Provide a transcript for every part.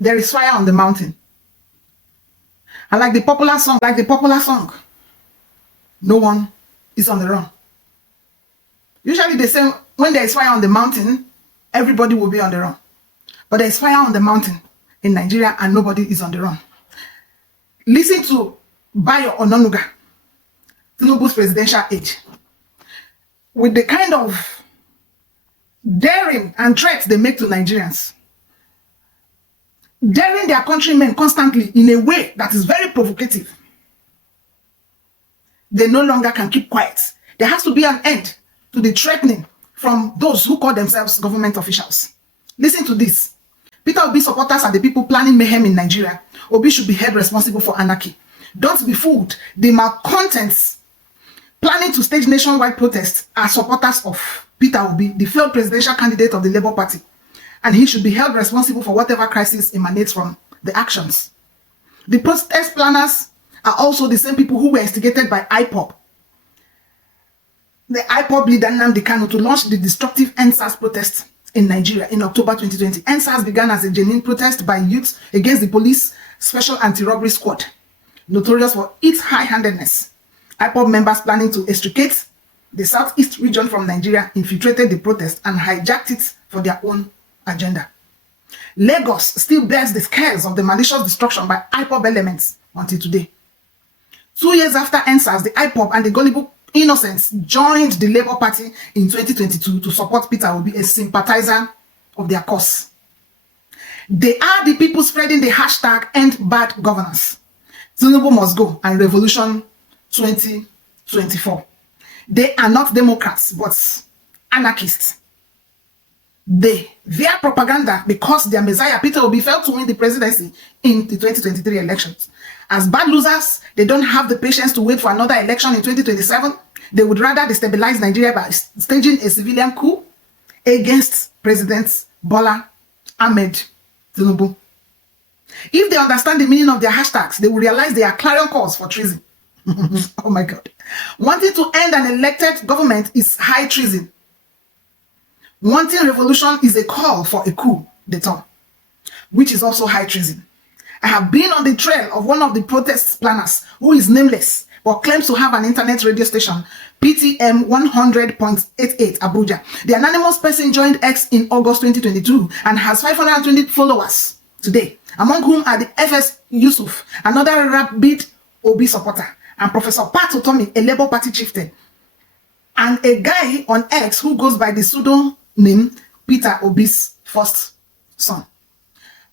there is fire on the mountain. And like the popular song, no one is on the run. Usually they say when there is fire on the mountain, everybody will be on the run. But there is fire on the mountain in Nigeria and nobody is on the run. Listen to Bayo Ononuga, Tinubu's presidential age. With the kind of daring and threats they make to Nigerians, daring their countrymen constantly in a way that is very provocative. They no longer can keep quiet. There has to be an end to the threatening from those who call themselves government officials. Listen to this. Peter Obi supporters are the people planning mayhem in Nigeria. Obi should be held responsible for anarchy. Don't be fooled. The malcontents planning to stage nationwide protests are supporters of Peter Obi, the failed presidential candidate of the Labour Party. And he should be held responsible for whatever crisis emanates from the actions. The protest planners are also the same people who were instigated by IPOB, the IPOB leader Nnamdi Kanu, to launch the destructive EndSARS protest in Nigeria in October 2020. EndSARS began as a genuine protest by youth against the police special anti-robbery squad, notorious for its high-handedness. IPOB members planning to extricate the southeast region from Nigeria infiltrated the protest and hijacked it for their own agenda. Lagos still bears the scars of the malicious destruction by IPOB elements until today. 2 years after EndSARS, the IPOB and the gullible innocents joined the Labour Party in 2022 to support Peter Obi, a sympathizer of their cause. They are the people spreading the hashtag End Bad Governance, Tinubu must go, and Revolution 2024. They are not Democrats, but anarchists. They, via propaganda, because their messiah Peter Obi failed to win the presidency in the 2023 elections. As bad losers, they don't have the patience to wait for another election in 2027. They would rather destabilize Nigeria by staging a civilian coup against President Bola Ahmed Tinubu. If they understand the meaning of their hashtags, they will realize they are clarion calls for treason. Oh my God. Wanting to end an elected government is high treason. Wanting revolution is a call for a coup d'etat, which is also high treason. I have been on the trail of one of the protest planners who is nameless but claims to have an internet radio station, PTM 100.88 Abuja. The anonymous person joined X in August 2022 and has 520 followers today, among whom are the FS Yusuf, another rabid Obi supporter, and Professor Pat Otomi, a Labour Party chieftain, and a guy on X who goes by the pseudonym Peter Obi's first son.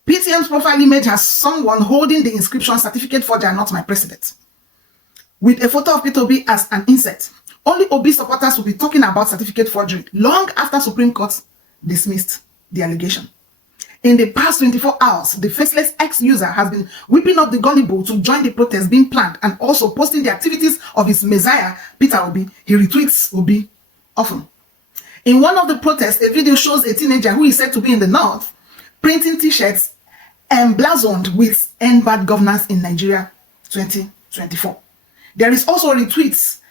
PTM's profile image has someone holding the inscription "Certificate Forger, not my president," with a photo of Peter Obi as an insert. Only Obi supporters will be talking about certificate forgery long after Supreme Court dismissed the allegation. In the past 24 hours, the faceless ex-user has been whipping up the gullible to join the protest being planned and also posting the activities of his messiah, Peter Obi. He retweets Obi often. In one of the protests, a video shows a teenager who is said to be in the north printing t-shirts emblazoned with "End Bad Governance in Nigeria 2024. There is also a retweeted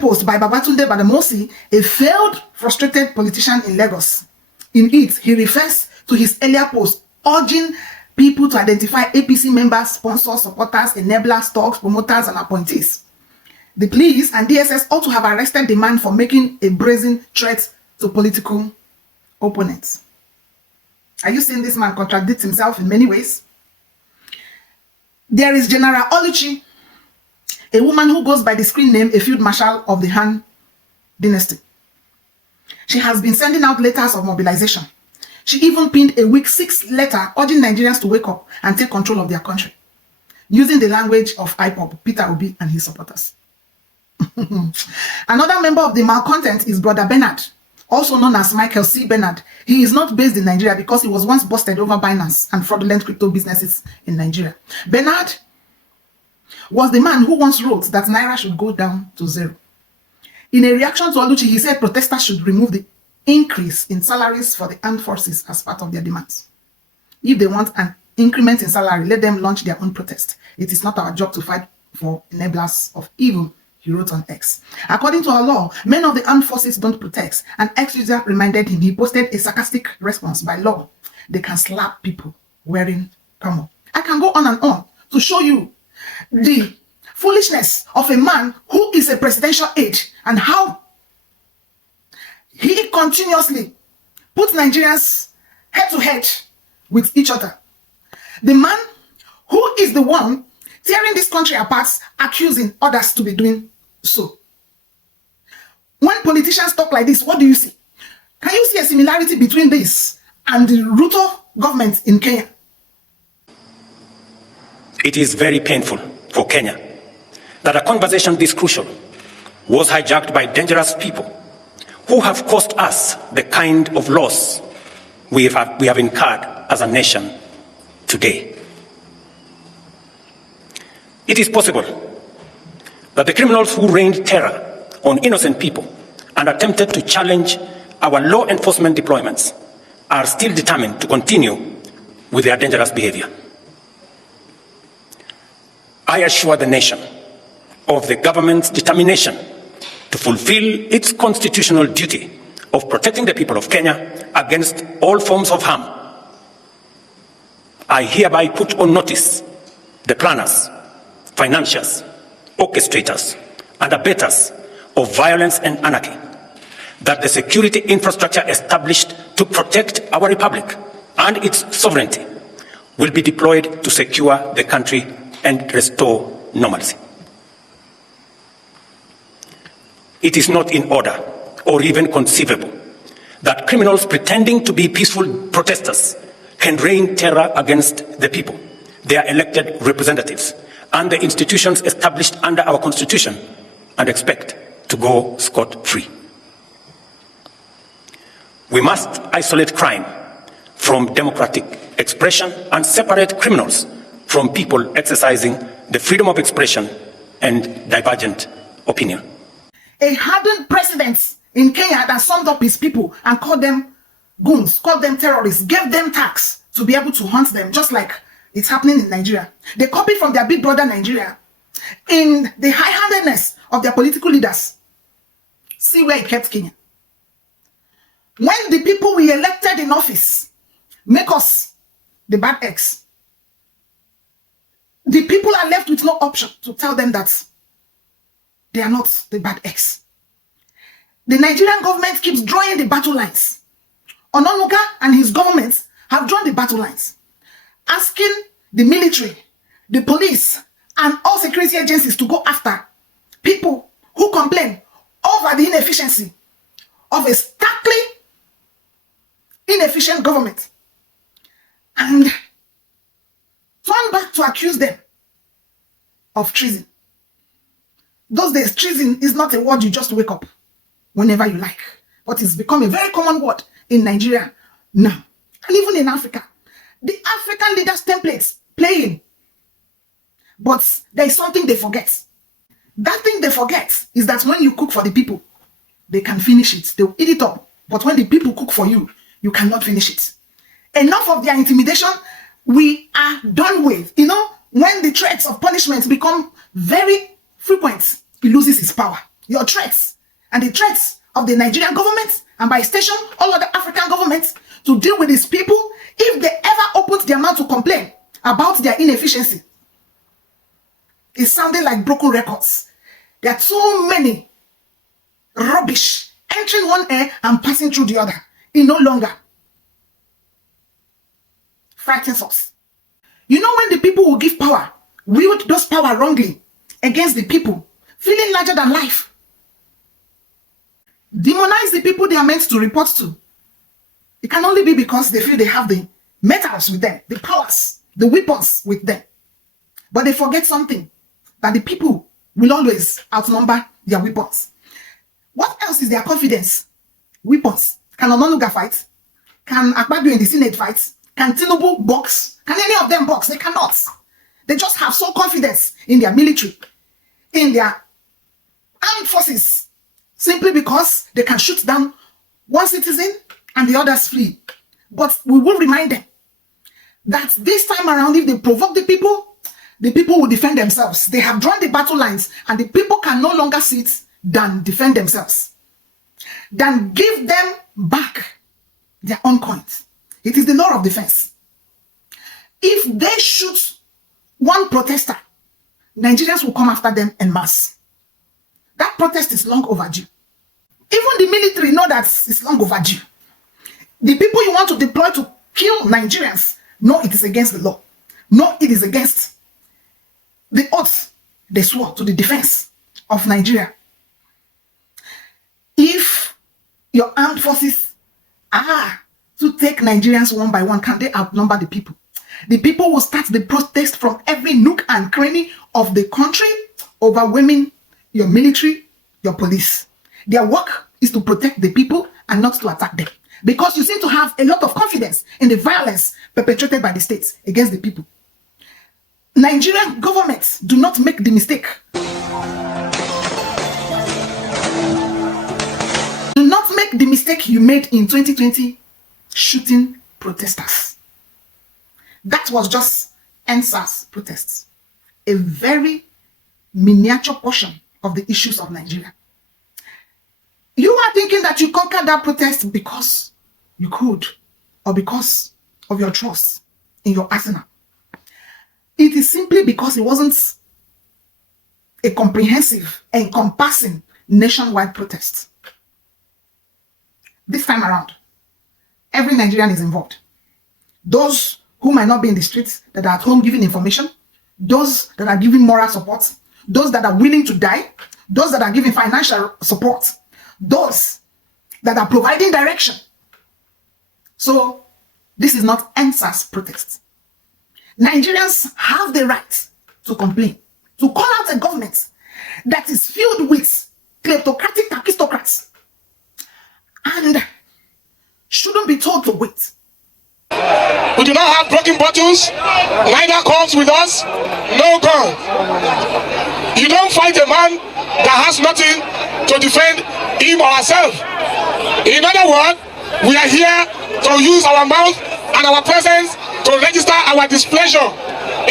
post by Babatunde Badamosi, a failed, frustrated politician in Lagos. In it, he refers to his earlier post urging people to identify APC members, sponsors, supporters, enablers, thugs, promoters, and appointees. The police and DSS ought to have arrested the man for making a brazen threat to political opponents. Are you seeing this man contradict himself in many ways? There is General Oluchi, a woman who goes by the screen name a field marshal of the Han dynasty. She has been sending out letters of mobilization. She even pinned a week 6 letter urging Nigerians to wake up and take control of their country, using the language of IPOB, Peter Obi, and his supporters. Another member of the malcontent is Brother Bernard, also known as Michael C. Bernard. He is not based in Nigeria because he was once busted over Binance and fraudulent crypto businesses in Nigeria. Bernard was the man who once wrote that Naira should go down to 0. In a reaction to Oluchi, he said protesters should remove the increase in salaries for the armed forces as part of their demands. If they want an increment in salary, let them launch their own protest. It is not our job to fight for enablers of evil, he wrote on X. According to our law, men of the armed forces don't protest. An ex-user reminded him. He posted a sarcastic response: by law, they can slap people wearing camo. I can go on and on to show you the foolishness of a man who is a presidential aide and how he continuously puts Nigerians head to head with each other. The man who is the one tearing this country apart, accusing others to be doing so. When politicians talk like this, what do you see? Can you see a similarity between this and the Ruto government in Kenya? It is very painful for Kenya that a conversation this crucial was hijacked by dangerous people who have caused us the kind of loss we have incurred as a nation today. It is possible that the criminals who rained terror on innocent people and attempted to challenge our law enforcement deployments are still determined to continue with their dangerous behavior. I assure the nation of the government's determination to fulfill its constitutional duty of protecting the people of Kenya against all forms of harm. I hereby put on notice the planners, financiers, orchestrators, and abettors of violence and anarchy that the security infrastructure established to protect our republic and its sovereignty will be deployed to secure the country and restore normalcy. It is not in order or even conceivable that criminals pretending to be peaceful protesters can rain terror against the people, their elected representatives, and the institutions established under our Constitution and expect to go scot-free. We must isolate crime from democratic expression and separate criminals from people exercising the freedom of expression and divergent opinion. A hardened president in Kenya that summed up his people and called them goons, called them terrorists, gave them tax to be able to hunt them, just like it's happening in Nigeria. They copied from their big brother Nigeria in the high-handedness of their political leaders. See where it kept Kenya. When the people we elected in office make us the bad eggs, the people are left with no option to tell them that they are not the bad eggs. The Nigerian government keeps drawing the battle lines. ONONUGA and his government have drawn the battle lines, asking the military, the police, and all security agencies to go after people who complain over the inefficiency of a starkly inefficient government, and turn back to accuse them of treason. Those days, treason is not a word you just wake up whenever you like, but it's become a very common word in Nigeria now, and even in Africa. The African leaders' templates playing, but there is something they forget. That thing they forget is that when you cook for the people, they can finish it, they'll eat it up. But when the people cook for you, you cannot finish it. Enough of their intimidation. We are done with. You know, when the threats of punishment become very frequent, he loses his power. Your threats and the threats of the Nigerian government, and by extension all other African governments, to deal with these people, if they ever opened their mouth to complain about their inefficiency, it's sounding like broken records. There are too many rubbish entering one ear and passing through the other. It no longer frightens us. You know, when the people who give power wield those power wrongly against the people, feeling larger than life, demonize the people they are meant to report to, it can only be because they feel they have the metals with them, the powers, the weapons with them. But they forget something, that the people will always outnumber their weapons. What else is their confidence? Weapons. Can ONONUGA fight? Can Akpabio in the Senate fight? Can TINUBU box? Can any of them box? They cannot. They just have so confidence in their military, in their armed forces, simply because they can shoot down one citizen and the others flee. But we will remind them that this time around, if they provoke the people will defend themselves. They have drawn the battle lines, and the people can no longer sit than defend themselves, than give them back their own coins. It is the law of defense. If they shoot one protester, Nigerians will come after them en masse. That protest is long overdue. Even the military know that it's long overdue. The people you want to deploy to kill Nigerians know it is against the law. No, it is against the oath they swore to the defense of Nigeria. If your armed forces are to take Nigerians one by one, can they outnumber the people? The people will start the protest from every nook and cranny of the country, overwhelming your military, your police. Their work is to protect the people and not to attack them. Because you seem to have a lot of confidence in the violence perpetrated by the states against the people. Nigerian governments do not make the mistake. Do not make the mistake you made in 2020 shooting protesters. That was just NSAS protests. A very miniature portion of the issues of Nigeria. You are thinking that you conquered that protest because you could, or because of your trust in your arsenal. It is simply because it wasn't a comprehensive, encompassing, nationwide protest. This time around, every Nigerian is involved. Those who might not be in the streets, that are at home giving information, those that are giving moral support, those that are willing to die, those that are giving financial support, those that are providing direction. So, this is not NSAS protest. Nigerians have the right to complain, to call out a government that is filled with kleptocratic aristocrats and shouldn't be told to wait. We do not have broken bottles, neither comes with us, no gun. You don't fight a man that has nothing to defend him or herself. In other words, we are here to use our mouth and our presence to register our displeasure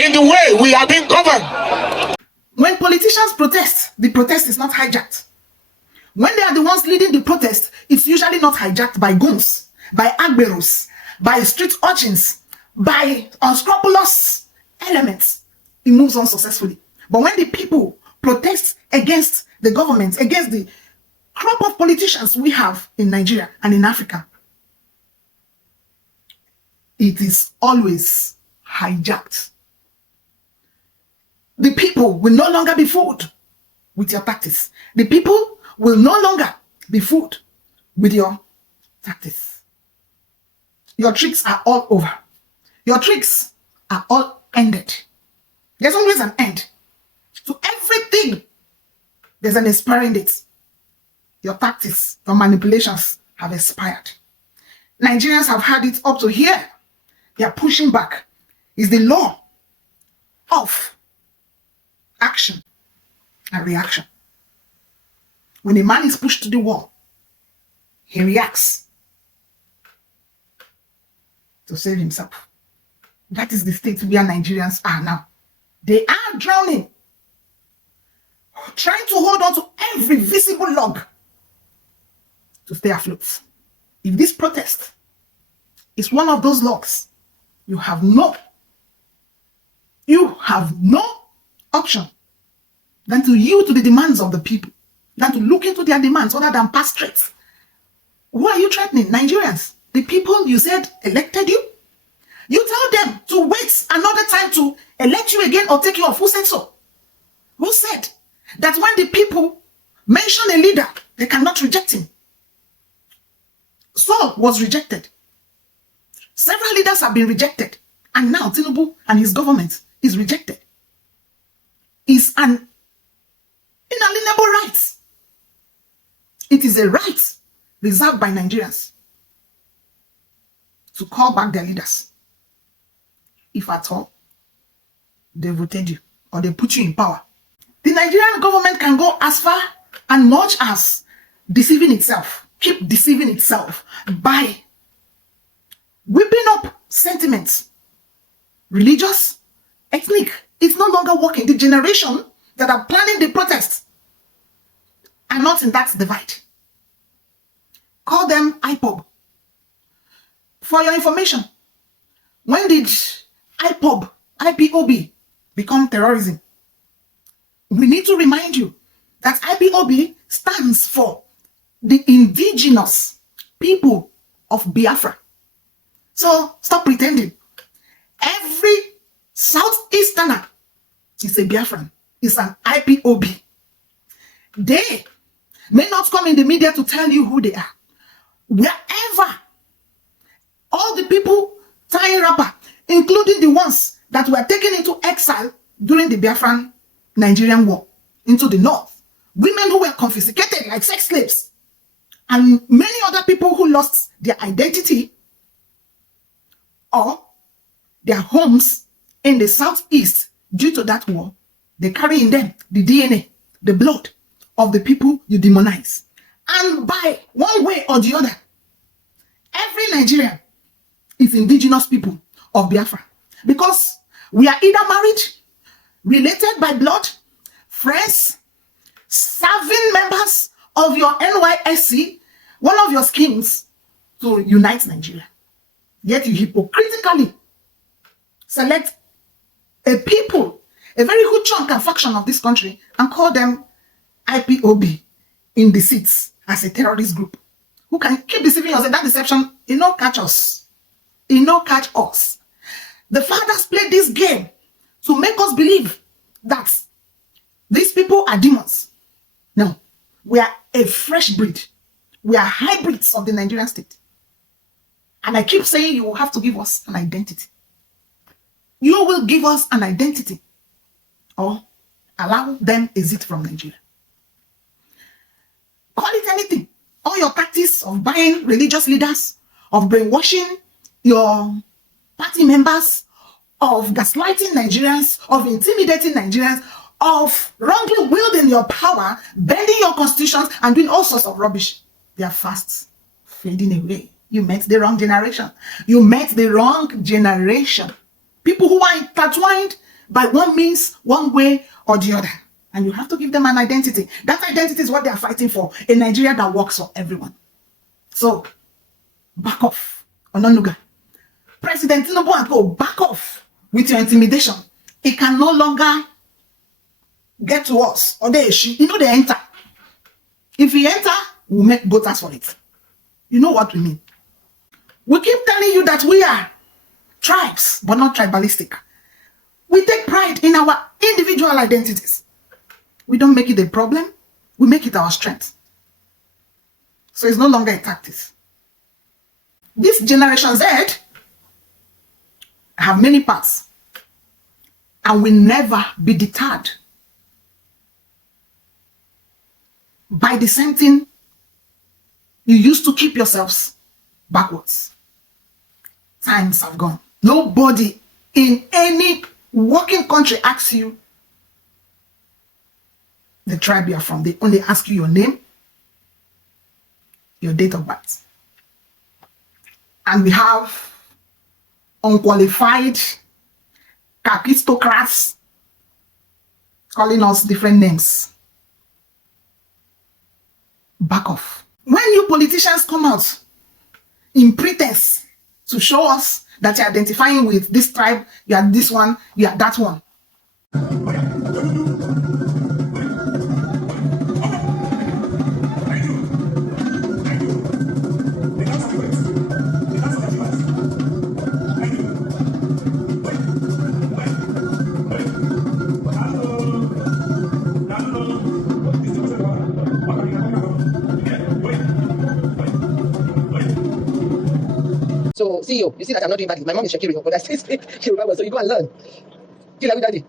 in the way we are being governed. When politicians protest, the protest is not hijacked. When they are the ones leading the protest, it's usually not hijacked by goons, by agberos, by street urchins, by unscrupulous elements. It moves on successfully. But when the people protest against the government, against the crop of politicians we have in Nigeria and in Africa, it is always hijacked. The people will no longer be fooled with your tactics. The people will no longer be fooled with your tactics. Your tricks are all over. Your tricks are all ended. There's always an end. To everything, there's an expiring date. Your tactics, your manipulations have expired. Nigerians have had it up to here. They are pushing back. It's the law of action and reaction. When a man is pushed to the wall, he reacts to save himself. That is the state where Nigerians are now. They are drowning, trying to hold on to every visible log to stay afloat. If this protest is one of those logs, you have no option than to yield to the demands of the people, than to look into their demands other than pass straight. Who are you threatening? Nigerians, the people you said elected you? You tell them to wait another time to elect you again or take you off. Who said so? Who said that when the people mention a leader, they cannot reject him? Saul was rejected. Several leaders have been rejected. And now Tinubu and his government is rejected. It's an inalienable right. It is a right reserved by Nigerians to call back their leaders. If at all, they voted you or they put you in power. The Nigerian government can go as far and much as deceiving itself, keep deceiving itself by whipping up sentiments, religious, ethnic. It's no longer working. The generation that are planning the protests are not in that divide. Call them IPOB. For your information, when did IPOB become terrorism? We need to remind you that IPOB stands for the indigenous people of Biafra. So stop pretending. Every Southeasterner is a Biafran, is an IPOB. They may not come in the media to tell you who they are. Wherever all the people tying wrapper, including the ones that were taken into exile during the Biafran Nigerian war into the north, women who were confiscated like sex slaves, and many other people who lost their identity or their homes in the southeast due to that war, they carry in them the DNA, the blood of the people you demonize. And by one way or the other, every Nigerian is indigenous people of Biafra, because we are either married, related by blood, friends, serving members of your NYSC, one of your schemes to unite Nigeria. Yet you hypocritically select a people, a very good chunk and faction of this country, and call them IPOB in the seats as a terrorist group who can keep deceiving us. And that deception, it no catch us. It no catch us. The fathers played this game to make us believe that these people are demons. No, we are a fresh breed. We are hybrids of the Nigerian state. And I keep saying you will have to give us an identity. You will give us an identity or allow them exit from Nigeria. Call it anything. All your tactics of buying religious leaders, of brainwashing your party members, of gaslighting Nigerians, of intimidating Nigerians, of wrongly wielding your power, bending your constitutions, and doing all sorts of rubbish. They are fast fading away. You met the wrong generation. You met the wrong generation. People who are intertwined by one means, one way or the other. And you have to give them an identity. That identity is what they are fighting for. A Nigeria that works for everyone. So, back off. ONONUGA. President TINUBU and go, back off with your intimidation. It can no longer get to us. Or they enter. If he enter, we'll make voters for it. You know what we mean. We keep telling you that we are tribes, but not tribalistic. We take pride in our individual identities. We don't make it a problem. We make it our strength. So it's no longer a tactic. This Generation Z have many parts and will never be deterred by the same thing you used to keep yourselves backwards. Times have gone. Nobody in any working country asks you the tribe you are from. They only ask you your name, your date of birth. And we have unqualified capistocrats calling us different names. Back off. When you politicians come out in pretense to show us that you're identifying with this tribe, you are this one, you are that one. So, CEO, you see that I'm not doing badly. My mom is Shakiri, but I still speak Yoruba, so you go and learn. Daddy.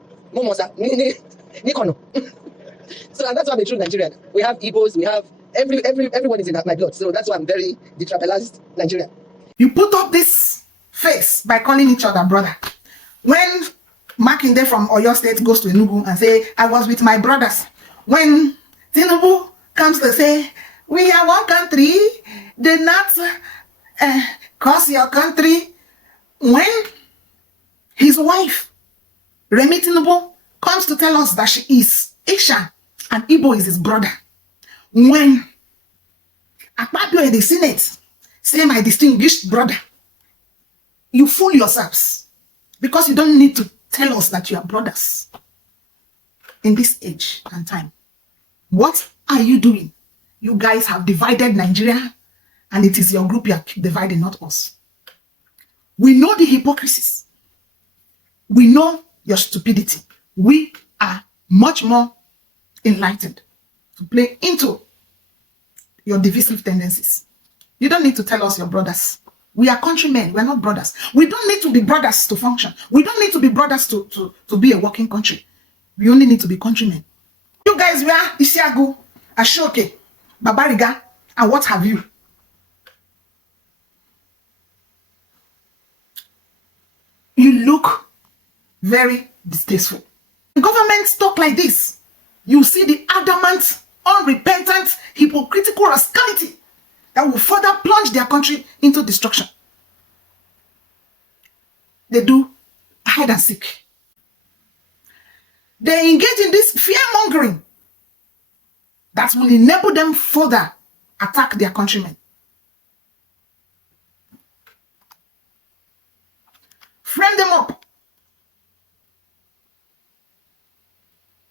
So, and that's why I'm a true Nigerian. We have Igbos, we have everyone is in my blood. So that's why I'm very detribalized Nigerian. You put up this face by calling each other brother. When Makinde from Oyo State goes to Enugu and say, I was with my brothers. When Tinubu comes to say, we are one country, do not curse your country. When his wife, Remi Tinubu, comes to tell us that she is Asian and Igbo is his brother. When Akpabio in the Senate say my distinguished brother, You fool yourselves because you don't need to tell us that you are brothers in this age and time. What are you doing? You guys have divided Nigeria, and it is your group you are dividing, not us. We know the hypocrisies. We know your stupidity. We are much more enlightened to play into your divisive tendencies. You don't need to tell us your brothers. We are countrymen. We are not brothers. We don't need to be brothers to function. We don't need to be brothers to be a working country. We only need to be countrymen. You guys were Isiagu, Ashoke, Babariga, and what have you. You look very distasteful. The government talk like this. You see the adamant, unrepentant, hypocritical rascality that will further plunge their country into destruction. They do hide and seek. They engage in this fear-mongering that will enable them further attack their countrymen. Frame them up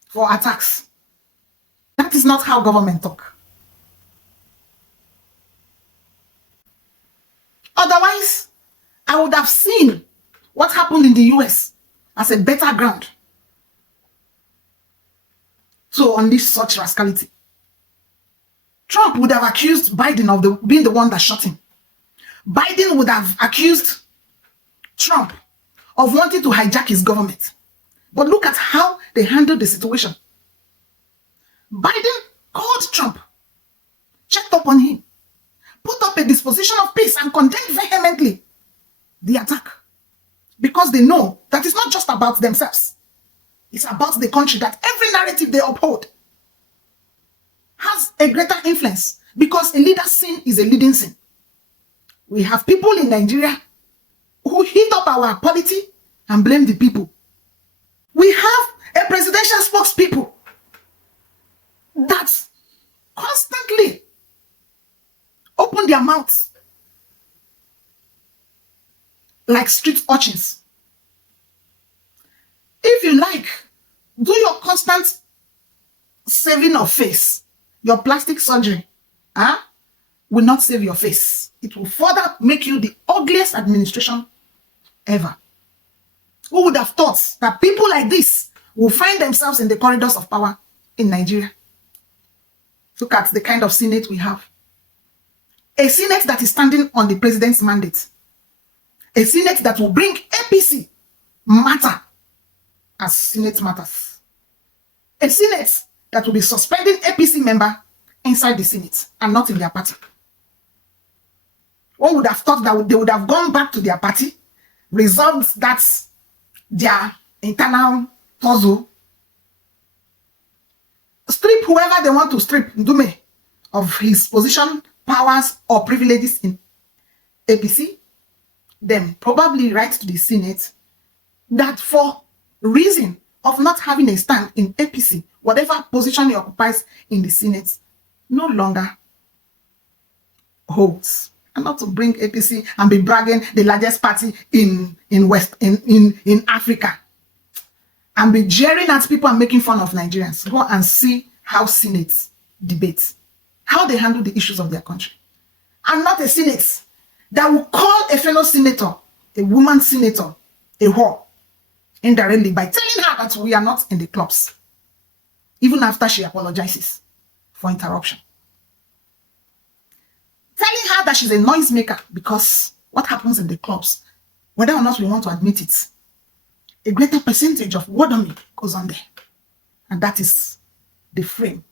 for attacks. That is not how government talk. Otherwise, I would have seen what happened in the US as a better ground to unleash such rascality. Trump would have accused Biden of being the one that shot him. Biden would have accused Trump of wanting to hijack his government. But look at how they handled the situation. Biden called Trump, checked up on him, put up a disposition of peace, and condemned vehemently the attack. Because they know that it's not just about themselves. It's about the country, that every narrative they uphold has a greater influence, because a leader's sin is a leading sin. We have people in Nigeria who heat up our polity and blame the people. We have a presidential spokespeople that constantly open their mouths like street urchins. If you like, do your constant saving of face. Your plastic surgery will not save your face. It will further make you the ugliest administration ever. Who would have thought that people like this will find themselves in the corridors of power in Nigeria? Look at the kind of Senate we have. A Senate that is standing on the president's mandate. A Senate that will bring APC matter as Senate matters. A Senate that will be suspending APC member inside the Senate and not in their party. One would have thought that they would have gone back to their party, resolved that their internal puzzle, strip whoever they want to strip, Ndume, of his position, powers, or privileges in APC, then probably write to the Senate that for reason of not having a stand in APC, whatever position he occupies in the Senate no longer holds. And not to bring APC and be bragging the largest party in Africa and be jeering at people and making fun of Nigerians. Go and see how Senate debates, how they handle the issues of their country. And not a Senate that will call a fellow senator, a woman senator, a whore, indirectly by telling her that we are not in the clubs, even after she apologizes for interruption. Telling her that she's a noisemaker because what happens in the clubs, whether or not we want to admit it, a greater percentage of wording goes on there. And that is the frame,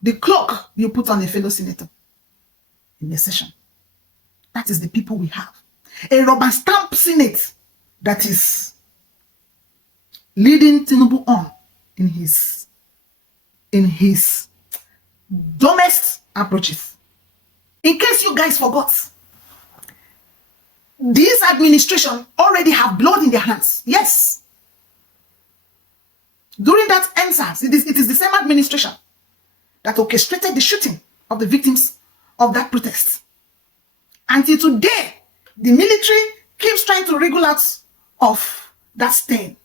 the cloak you put on a fellow senator in a session. That is the people we have. A rubber stamp Senate that is leading Tinubu on in his dumbest approaches. In case you guys forgot, this administration already have blood in their hands. Yes. During that EndSARS, it is the same administration that orchestrated the shooting of the victims of that protest. Until today, the military keeps trying to wriggle out of that stain.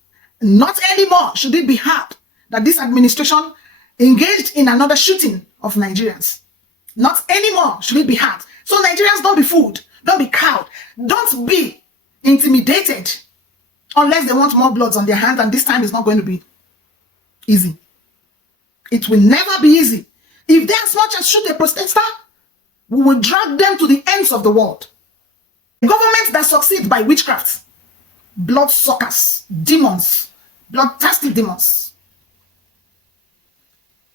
Not anymore should it be heard that this administration engaged in another shooting of Nigerians. Not anymore should it be heard. So Nigerians, don't be fooled. Don't be cowed. Don't be intimidated unless they want more bloods on their hands, and this time is not going to be easy. It will never be easy. If they as much as shoot a protester, we will drag them to the ends of the world. A government that succeeds by witchcraft, bloodsuckers, demons, bloodthirsty demons.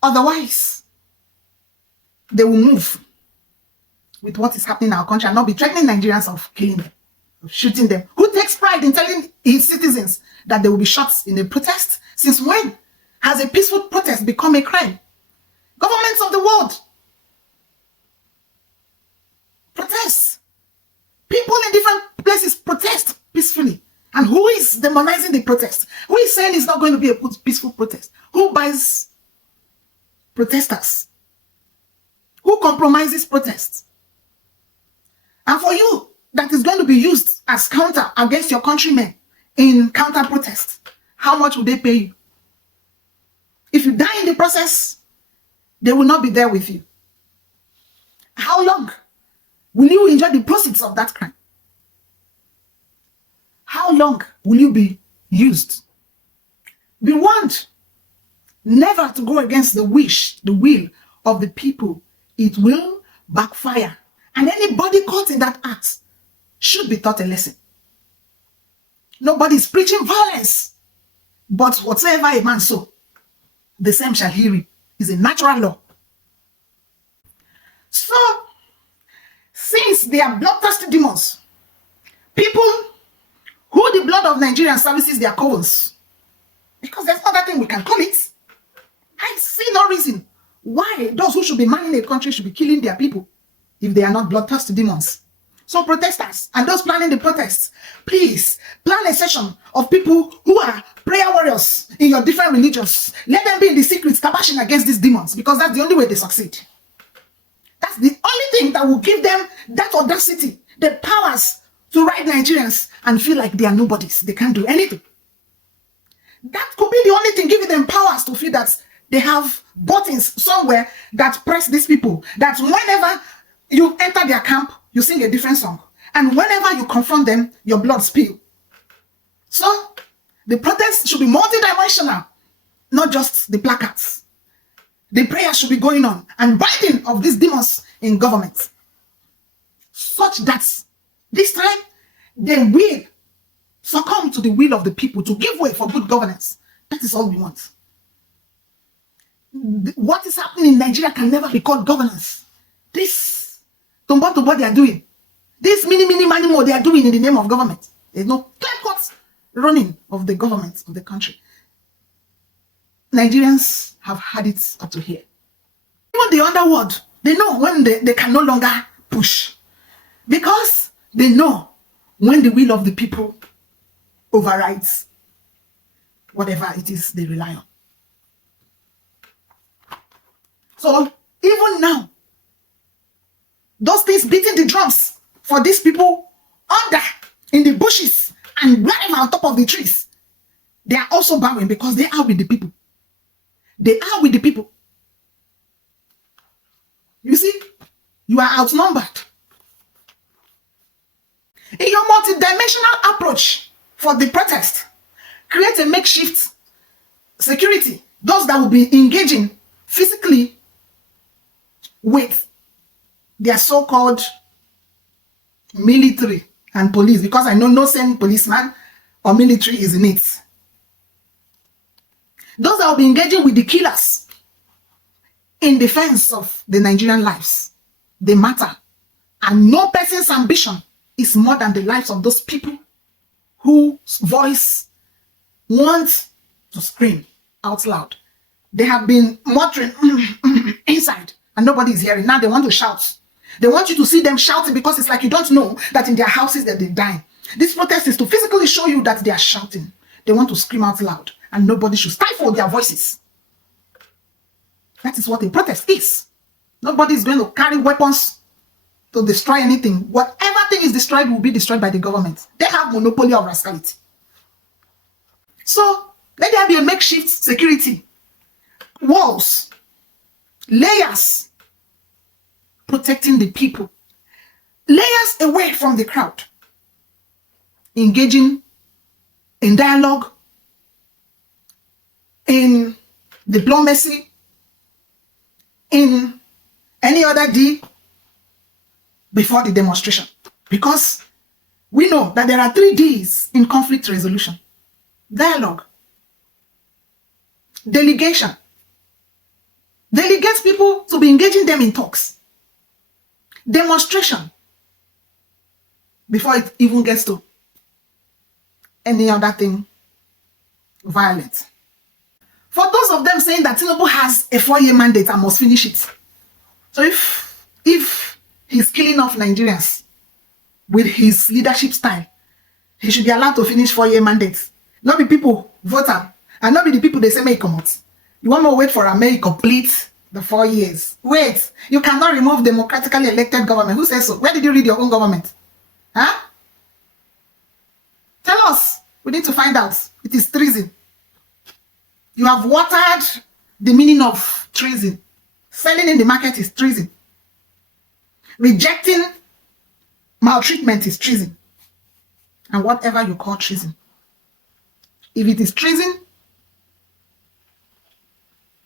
Otherwise, they will move with what is happening in our country and not be threatening Nigerians of killing them, of shooting them. Who takes pride in telling his citizens that they will be shot in a protest? Since when has a peaceful protest become a crime? Governments of the world protest. People in different places protest peacefully. And who is demonizing the protest? Who is saying it's not going to be a peaceful protest? Who buys protesters? Who compromises protests? And for you, that is going to be used as counter against your countrymen in counter protest, how much will they pay you? If you die in the process, they will not be there with you. How long will you enjoy the proceeds of that crime? How long will you be used? Be warned never to go against the wish, the will of the people. It will backfire. And anybody caught in that act should be taught a lesson. Nobody is preaching violence, but whatsoever a man sow, the same shall he reap. Is a natural law. So, since they are bloodthirsty demons, people who the blood of Nigerians services their covens, because there's no other thing we can call it, I see no reason why those who should be manning a country should be killing their people if they are not bloodthirsty demons. So protesters and those planning the protests, please plan a session of people who are prayer warriors in your different religions. Let them be in the secret cabashing against these demons, because that's the only way they succeed. That's the only thing that will give them that audacity, the powers to ride Nigerians and feel like they are nobodies. They can't do anything. That could be the only thing giving them powers to feel that they have buttons somewhere that press these people. That whenever you enter their camp, you sing a different song. And whenever you confront them, your blood spill. So, the protest should be multidimensional, not just the placards. The prayer should be going on and binding of these demons in government, such that this time they will succumb to the will of the people to give way for good governance. That is all we want. What is happening in Nigeria can never be called governance. This tumbo they are doing, this mini more they are doing in the name of government. There's no clear-cut running of the government of the country. Nigerians have had it up to here. Even the underworld, they know when they can no longer push, because they know when the will of the people overrides whatever it is they rely on. So even now, those things beating the drums for these people under, in the bushes and wherever on top of the trees, they are also bowing because they are with the people. They are with the people. You see, you are outnumbered. In your multidimensional approach for the protest, create a makeshift security, those that will be engaging physically with their so-called military and police, because I know no same policeman or military is in it. Those that will be engaging with the killers in defense of the Nigerian lives, they matter. And no person's ambition is more than the lives of those people whose voice wants to scream out loud. They have been muttering inside and nobody is hearing. Now they want to shout. They want you to see them shouting because it's like you don't know that in their houses that they die. This protest is to physically show you that they are shouting. They want to scream out loud and nobody should stifle their voices. That is what a protest is. Nobody is going to carry weapons to destroy anything. Whatever that thing is destroyed will be destroyed by the government. They have monopoly of rascality. So let there be a makeshift security, walls, layers protecting the people, layers away from the crowd, engaging in dialogue, in diplomacy, in any other deal before the demonstration. Because we know that there are 3 Ds in conflict resolution: dialogue, delegation. Delegate people to be engaging them in talks. Demonstration, before it even gets to any other thing violent. For those of them saying that Tinubu has a 4-year mandate and must finish it. So if he's killing off Nigerians with his leadership style, he should be allowed to finish 4-year mandates. Not be people vote him, and not be the people they say may come out. You want more wait for a may complete the 4 years. Wait, you cannot remove democratically elected government. Who says so? Where did you read your own government? Huh? Tell us. We need to find out. It is treason. You have watered the meaning of treason. Selling in the market is treason. Rejecting maltreatment is treason. And whatever you call treason. If it is treason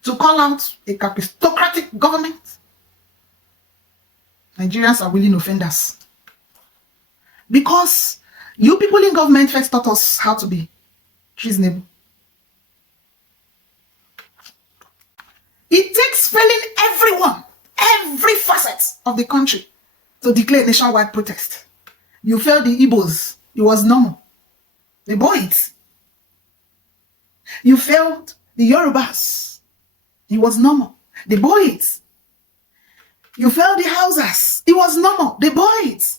to call out a capistocratic government, Nigerians are willing offenders. Because you people in government first taught us how to be treasonable. It takes failing everyone, every facet of the country to declare nationwide protest. You failed the Igbos, it was normal. They bore it. You failed the Yorubas, it was normal. They bore it. You failed the Hausas, it was normal. They bore it.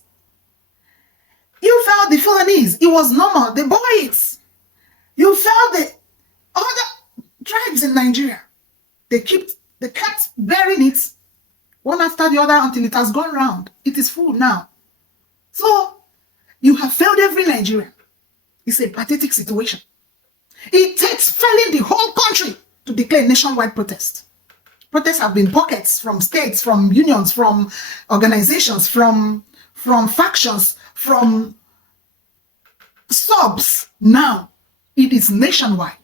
You failed the Fulanese, it was normal. They bore it. You failed the other tribes in Nigeria. They kept bearing it one after the other until it has gone round. It is full now. So you have failed every Nigerian. It's a pathetic situation. It takes failing the whole country to declare nationwide protest. Protests have been pockets from states, from unions, from organizations, from factions, from subs. Now it is nationwide.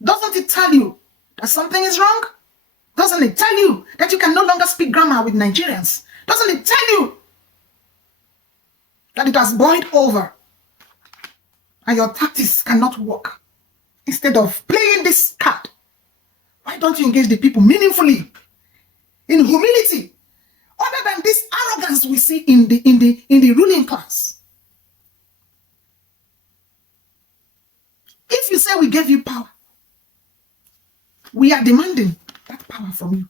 Doesn't it tell you that something is wrong? Doesn't it tell you that you can no longer speak grammar with Nigerians? Doesn't it tell you that it has boiled over and your tactics cannot work? Instead of playing this card, why don't you engage the people meaningfully, in humility, other than this arrogance we see in the ruling class? If you say we gave you power, we are demanding that power from you.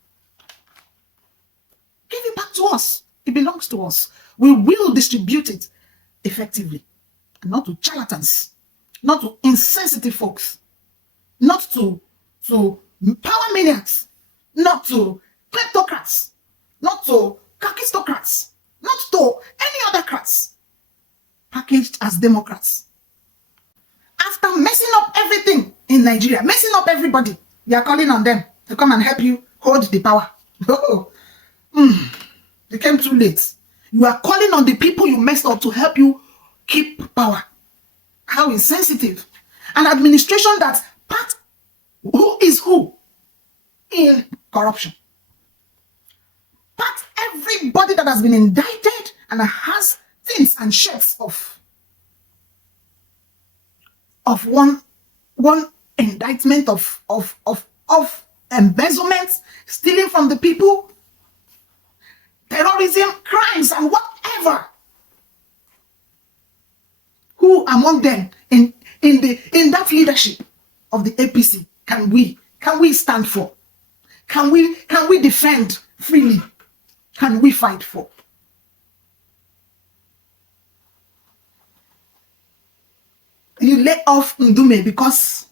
Give it back to us. It belongs to us. We will distribute it effectively. Not to charlatans, not to insensitive folks, not to power maniacs, not to kleptocrats, not to kakistocrats, not to any other crats, packaged as Democrats. After messing up everything in Nigeria, messing up everybody, you are calling on them to come and help you hold the power. They came too late. You are calling on the people you messed up to help you keep power. How insensitive. An administration that part who is who in corruption. Part everybody that has been indicted and has things and shares of one indictment of embezzlement, stealing from the people, terrorism, crimes, and whatever. Who among them in that leadership of the APC can we stand for? Can we defend freely? Can we fight for? You let off Ndume because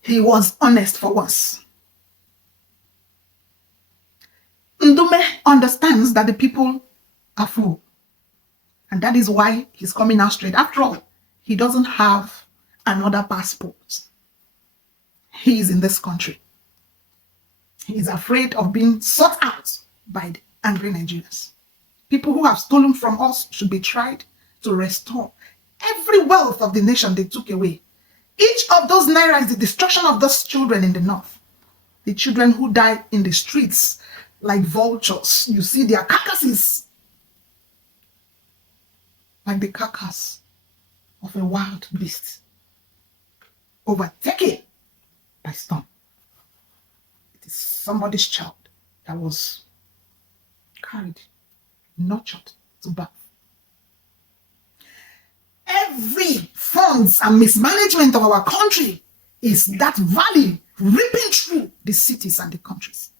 he was honest for once. Ndume understands that the people are full. And that is why he's coming out straight. After all, he doesn't have another passport. He is in this country. He is afraid of being sought out by the angry Nigerians. People who have stolen from us should be tried to restore every wealth of the nation they took away. Each of those naira is the destruction of those children in the north. The children who die in the streets like vultures. You see their carcasses like the carcass of a wild beast, overtaken by storm. It is somebody's child that was carried, nurtured to birth. Every funds and mismanagement of our country is that valley ripping through the cities and the countries.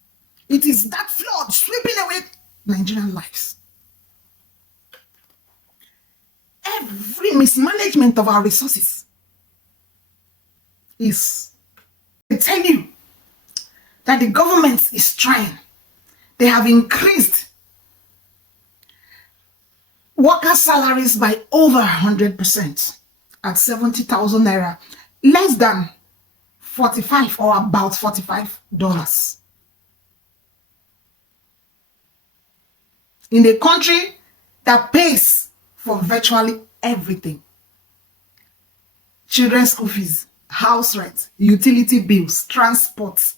It is that flood sweeping away Nigerian lives. Every mismanagement of our resources is, I tell you, that the government is trying. They have increased worker salaries by over 100% at 70,000 naira, less than 45 or about $45. In a country that pays for virtually everything. Children's school fees, house rent, utility bills, transport,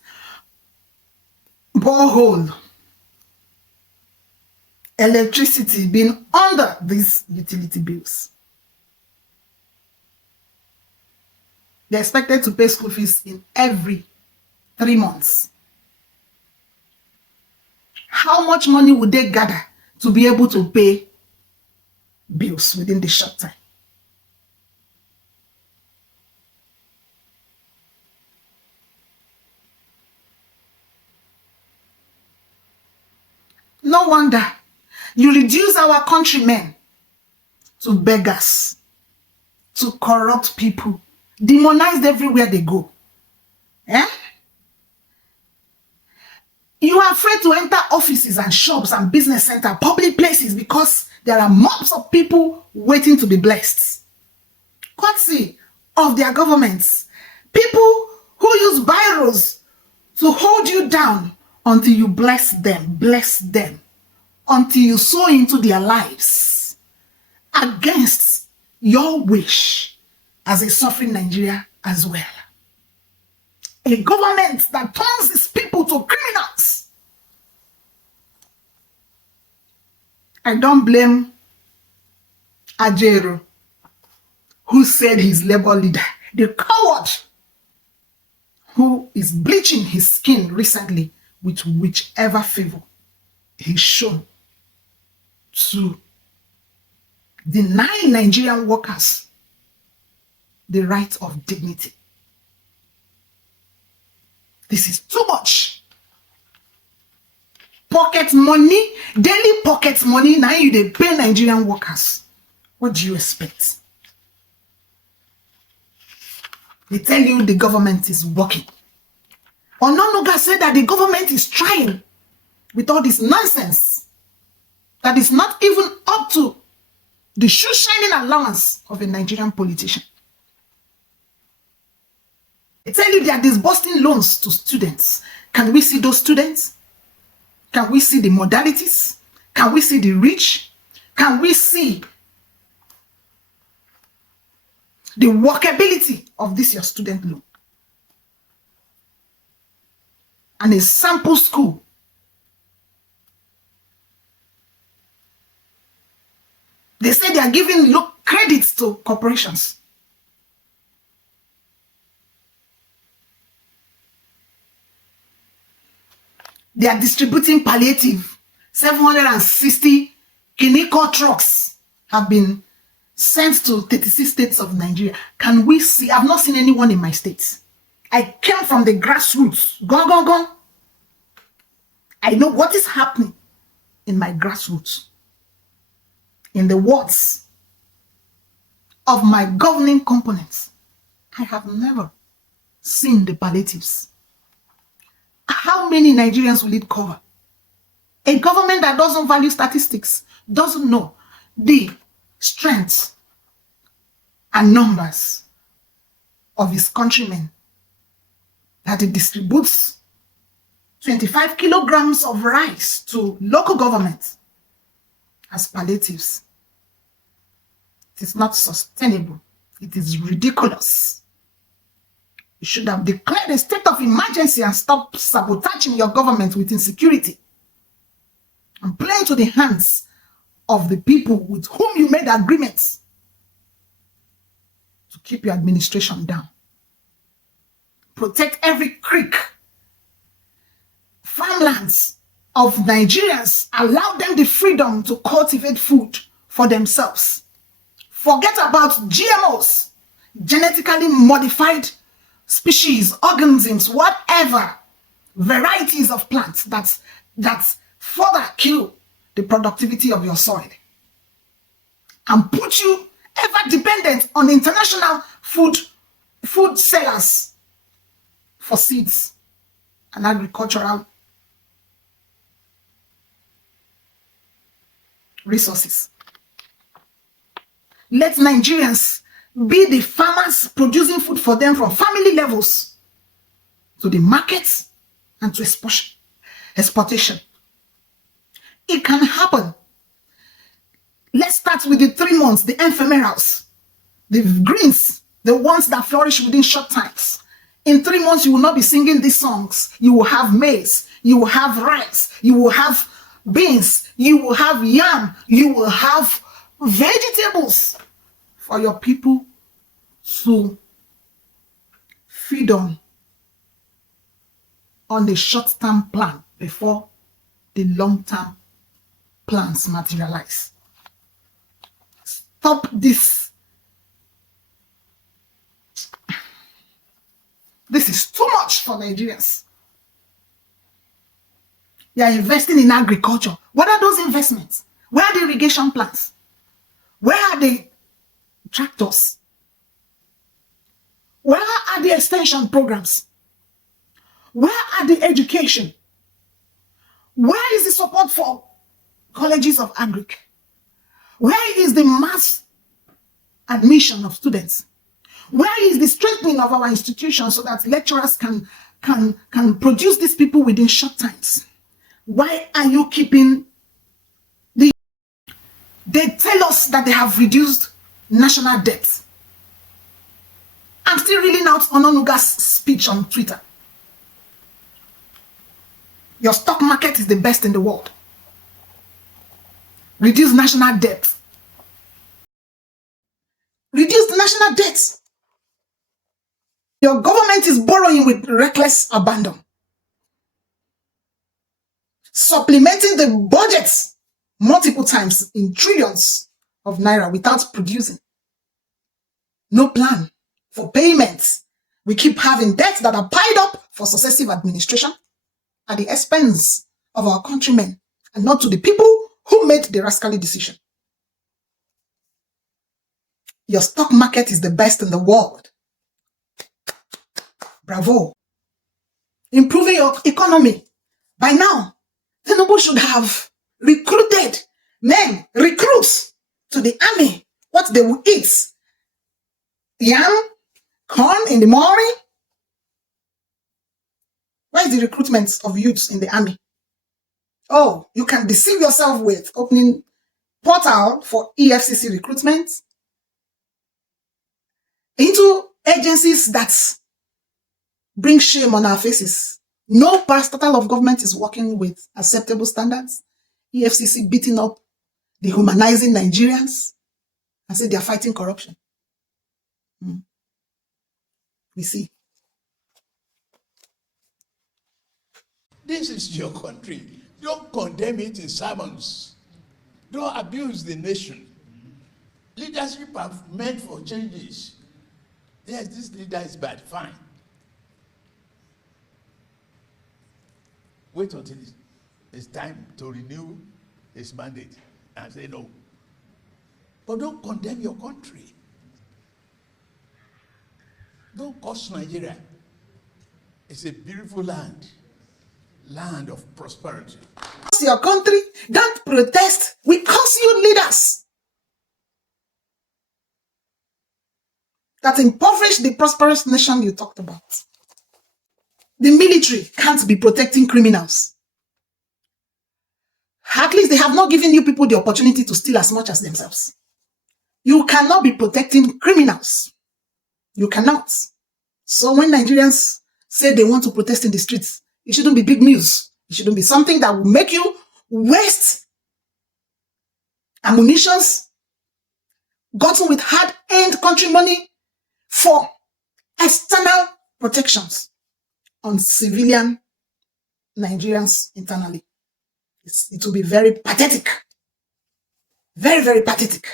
borehole, electricity being under these utility bills. They're expected to pay school fees in every 3 months. How much money would they gather to be able to pay bills within the short time? No wonder you reduce our countrymen to beggars, to corrupt people, demonized everywhere they go. Eh? You are afraid to enter offices and shops and business centers, public places, because there are mobs of people waiting to be blessed. Courtesy of their governments. People who use biros to hold you down until you bless them, until you sow into their lives against your wish as a suffering Nigeria as well. A government that turns its people to criminals. I don't blame Ajero, who said he's labor leader, the coward who is bleaching his skin recently with whichever favor he's shown to deny Nigerian workers the right of dignity. This is too much. Pocket money, daily pocket money, now you dey pay Nigerian workers. What do you expect? They tell you the government is working. ONONUGA said that the government is trying with all this nonsense that is not even up to the shoe-shining allowance of a Nigerian politician. They tell you they are disbursing loans to students. Can we see those students? Can we see the modalities? Can we see the reach? Can we see the workability of this your student loan? And a sample school they say they are giving credits to corporations. They are distributing palliative. 760 Kiniko trucks have been sent to 36 states of Nigeria. Can we see? I've not seen anyone in my state. I came from the grassroots. Go. I know what is happening in my grassroots. In the wards of my governing components. I have never seen the palliatives. How many Nigerians will it cover? A government that doesn't value statistics, doesn't know the strength and numbers of his countrymen that he distributes 25 kilograms of rice to local government as palliatives. It is not sustainable. It is ridiculous. You should have declared a state of emergency and stop sabotaging your government with insecurity and playing to the hands of the people with whom you made agreements to keep your administration down. Protect every creek, farmlands of Nigerians. Allow them the freedom to cultivate food for themselves. Forget about GMOs, genetically modified species, organisms, whatever, varieties of plants that further kill the productivity of your soil and put you ever dependent on international food sellers for seeds and agricultural resources. Let Nigerians be the farmers producing food for them from family levels to the markets and to exportation. It can happen. Let's start with the 3 months, the ephemerals, the greens, the ones that flourish within short times. In 3 months, you will not be singing these songs. You will have maize, you will have rice, you will have beans, you will have yam, you will have vegetables for your people to feed on the short-term plan before the long-term plans materialize. Stop this. This is too much for Nigerians. You are investing in agriculture. What are those investments? Where are the irrigation plants? Where are the tractors? Where are the extension programs? Where are the education? Where is the support for colleges of agric? Where is the mass admission of students? Where is the strengthening of our institutions so that lecturers can produce these people within short times? Why are you keeping the... They tell us that they have reduced national debt. I'm still reading out ONONUGA's speech on Twitter. Your stock market is the best in the world. Reduce national debt. Reduce the national debt. Your government is borrowing with reckless abandon. Supplementing the budgets multiple times in trillions of naira without producing. No plan for payments. We keep having debts that are piled up for successive administration at the expense of our countrymen and not to the people who made the rascally decision. Your stock market is the best in the world. Bravo. Improving your economy. By now, TINUBU should have recruited men, recruits to the army, what they will eat. Yam, corn in the morning. Where is the recruitment of youths in the army? Oh, you can deceive yourself with opening portal for EFCC recruitment into agencies that bring shame on our faces. No parastatal of government is working with acceptable standards. EFCC beating up, dehumanizing Nigerians and say they are fighting corruption. We see. This is your country. Don't condemn it in sermons. Don't abuse the nation. Leadership are meant for changes. Yes, this leader is bad, fine. Wait until it's time to renew his mandate and say no. But don't condemn your country. Don't curse Nigeria. It's a beautiful land. Land of prosperity. Your country, don't protest. We curse you leaders. that impoverish the prosperous nation you talked about. The military can't be protecting criminals. At least they have not given you people the opportunity to steal as much as themselves. You cannot be protecting criminals. You cannot. So when Nigerians say they want to protest in the streets, it shouldn't be big news. It shouldn't be something that will make you waste ammunitions gotten with hard-earned country money for external protections on civilian Nigerians internally. It will be very pathetic. Very, very pathetic.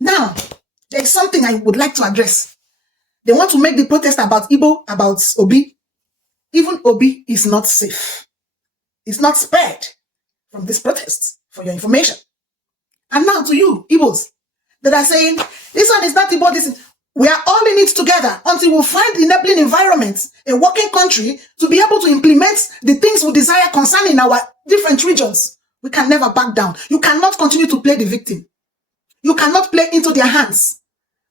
Now, there's something I would like to address. They want to make the protest about Igbo, about Obi. Even Obi is not safe. It's not spared from this protest, for your information. And now to you, Igbos, that are saying, this one is not Igbo, this is... We are all in it together until we find enabling environments, a working country, to be able to implement the things we desire concerning our different regions. We can never back down. You cannot continue to play the victim. You cannot play into their hands,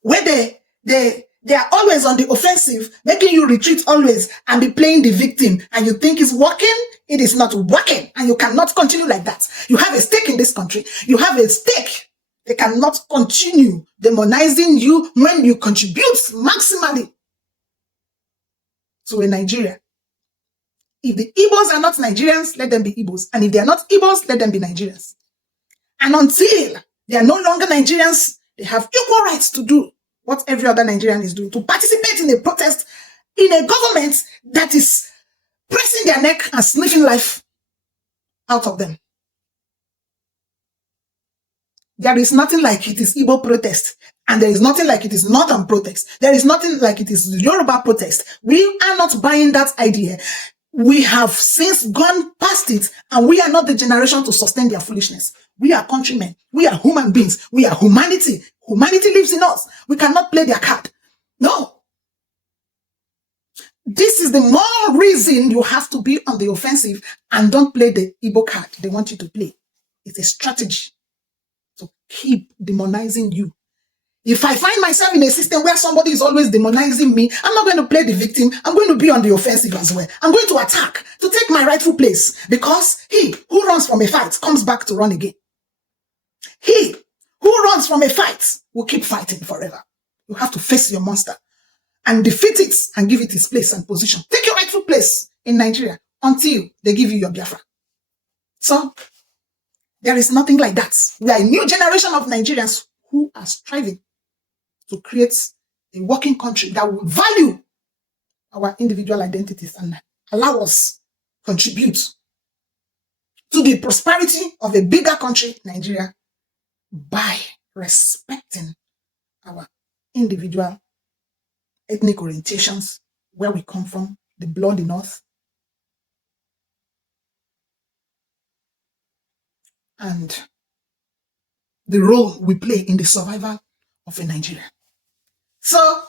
where they are always on the offensive, making you retreat always and be playing the victim. And you think it's working? It is not working. And you cannot continue like that. You have a stake in this country. You have a stake. They cannot continue demonizing you when you contribute maximally to a Nigeria. If the Igbos are not Nigerians, let them be Igbos. And if they are not Igbos, let them be Nigerians. And until they are no longer Nigerians, they have equal rights to do what every other Nigerian is doing, to participate in a protest in a government that is pressing their neck and sniffing life out of them. There is nothing like it is Igbo protest, and there is nothing like it is Northern protest. There is nothing like it is Yoruba protest. We are not buying that idea. We have since gone past it, and we are not the generation to sustain their foolishness. We are countrymen. We are human beings. We are humanity. Humanity lives in us. We cannot play their card. No. This is the more reason you have to be on the offensive and don't play the Igbo card they want you to play. It's a strategy to keep demonizing you. If I find myself in a system where somebody is always demonizing me, I'm not going to play the victim. I'm going to be on the offensive as well. I'm going to attack, to take my rightful place, because he who runs from a fight comes back to run again. He who runs from a fight will keep fighting forever. You have to face your monster and defeat it and give it its place and position. Take your rightful place in Nigeria until they give you your Biafra. So, there is nothing like that. We are a new generation of Nigerians who are striving to create a working country that will value our individual identities and allow us contribute to the prosperity of a bigger country, Nigeria, by respecting our individual ethnic orientations, where we come from, the blood in us, and the role we play in the survival of a Nigeria. So,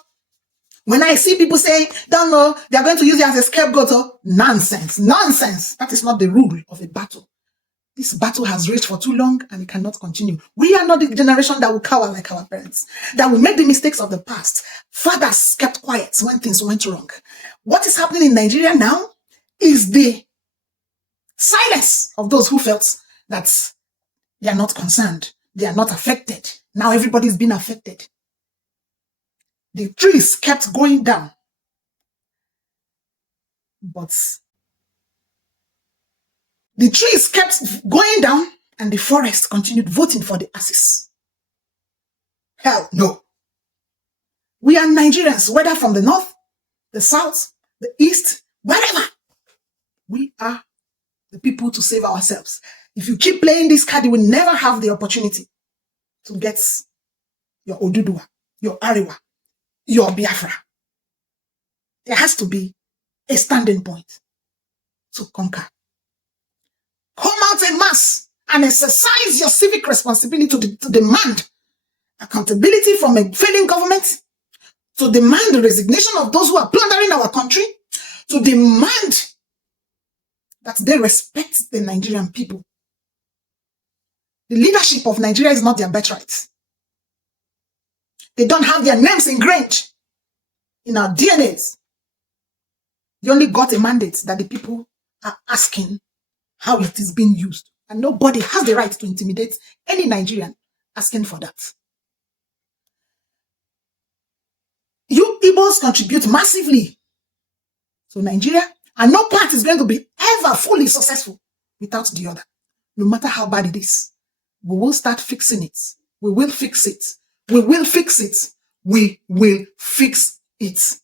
when I see people saying, don't know, they are going to use it as a scapegoat, nonsense, nonsense. That is not the rule of a battle. This battle has raged for too long and it cannot continue. We are not the generation that will cower like our parents, that will make the mistakes of the past. Fathers kept quiet when things went wrong. What is happening in Nigeria now is the silence of those who felt that they are not concerned. They are not affected. Now everybody's been affected. The trees kept going down. But the trees kept going down and the forest continued voting for the asses. Hell no. We are Nigerians, whether from the north, the south, the east, wherever. We are the people to save ourselves. If you keep playing this card, you will never have the opportunity to get your Oduduwa, your Ariwa, your Biafra. There has to be a standing point to conquer. Come out en masse and exercise your civic responsibility to demand accountability from a failing government, to demand the resignation of those who are plundering our country, to demand that they respect the Nigerian people. The leadership of Nigeria is not their birthright. They don't have their names ingrained in our DNAs. They only got a mandate that the people are asking how it is being used. And nobody has the right to intimidate any Nigerian asking for that. You Igbos contribute massively to Nigeria, and no part is going to be ever fully successful without the other. No matter how bad it is, we will start fixing it. We will fix it. We will fix it. We will fix it.